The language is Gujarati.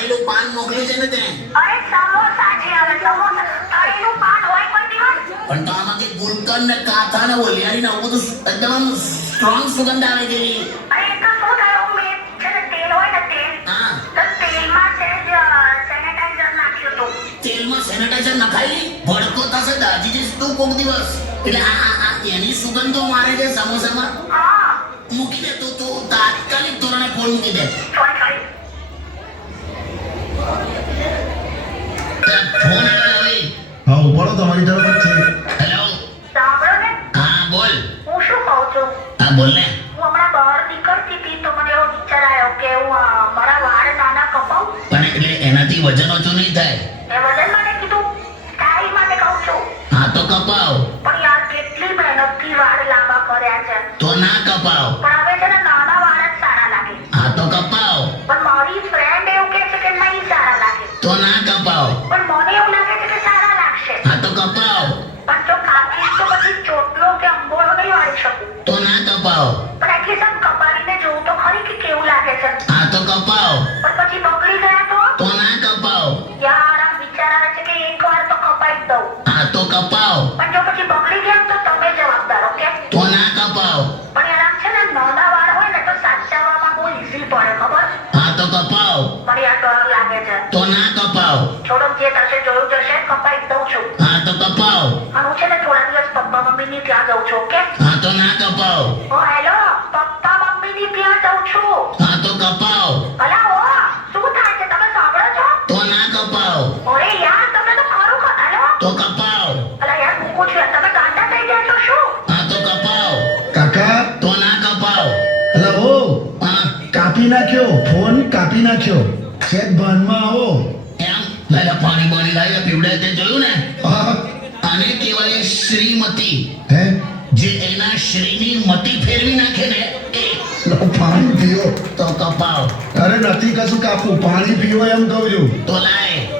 તળેલું પાન મોકલ્યું છે ને તે? અરે સમોસા છે, હવે સમોસા તળેલું પાન હોય કોઈ દિવસ? પણ તો આમાંથી ગુલકંદ ને કાથા ને ઓલિયારી ને આવું બધું એકદમ સ્ટ્રોંગ સુગંધ આવે છે. અરે એ તો શું થયું, મેં છે ને તેલ હોય ને તેલ, હા, તો તેલમાં છે જ સેનેટાઈઝર નાખ્યું હતું. તેલમાં સેનેટાઈઝર નખાઈ ભડકો થશે, દાજી જઈશ તું કોક દિવસ. એટલે આ એની સુગંધો મારે છે સમોસામાં. હા, મૂકી દે તું તાત્કાલિક ધોરણે ફોન મૂકી દે. સોરી. ફોન આવ્યો હવે. હા ઉપાડો, તમારી તરફ જ છે. હેલો. સાંભળો ને, હા બોલ. હું શું કહું છું, હા બોલ ને. હું હમણાં બહાર નીકળતી હતી તો મને એવો વિચાર આવ્યો કે હું મારા વાળ નાના કપાવું. પણ એટલે એનાથી વજન ઓછું નહીં થાય. એ વજન માટે કીધું, સ્ટાઈલ માટે કહું છું. હા તો કપાવ. પણ યાર કેટલી મહેનતથી વાળ લાંબા કર્યા છે. તો ના કપાવ. પણ હવે છે ને નાના વાળ જ સારા લાગે. હા તો કપાવ. પણ મારી ફ્રેન્ડ એવું કહે છે કે નહીં સારા લાગે. તો ના કપાવ. પણ મને એવું લાગે છે કે સારા લાગશે. હા તો કપાવ. પણ જો કાપીશ તો પછી ચોટલો કે અંબોળો નહીં વાળી શકું. તો ના કપાવ. પણ એટલીસ્ટ આમ કપાવીને જોઉં તો ખરી કે કેવું લાગે છે. હા તો કપાવ. પણ પછી બગડી ગયા તો ના કપાવ. યાર આમ વિચાર આવે છે કે એકવાર તો કપાઈ જ દઉં. હા તો કપાવ. પણ જો પછી બગડી ગયા તો તમે જવાબદાર, ઓકે? તો ના કપાવ. પણ યાર આમ છે ને નાના વાળ હોય ને તો સાચવવામાં બહુ ઈઝી પડે, ખબર? હા તો કપાવ. મને યાર ડર લાગે છે. તો ના કપાવ. છોડો, જે થશે જોયું જશે, કપાઈ જ દઉં છું. હા તો કપાવ. અને હું છે ને થોડા દિવસ પપ્પા મમ્મીની ત્યાં જઉં છું, ઓકે? હા તો ના કપાવ. ઓ હેલો, પપ્પા મમ્મીની ત્યાં જઉં છું. હા તો કપાવ. અલા ઓ, શું થાય છે, તમે સાંભળો છો? તો ના કપાવ. અરે યાર, તમે તો ખરું હેલો. તો કપાવ. અલા યાર, મૂકું છું. તમે ગાંડા થઈ ગયા છો શું? હા તો કપાવ. કાકા, તો ના કપાવ. અલા ઓ, હા કાપી નાખ્યો, ફોન કાપી નાખ્યો. સેજ ભાનમાં આવો. એમ લાય પાણી બાણી લાય પીવડે તે જોયું ને. હા. આને કહેવાય શ્રીમતી. હે? જે એના શ્રીની મતી ફેરવી નાખે ને એ. લો, પાણી પીઓ. તો કપાવ. અરે નથી કશું કાપવું, પાણી પીવો એમ કહું છું. તો લાય.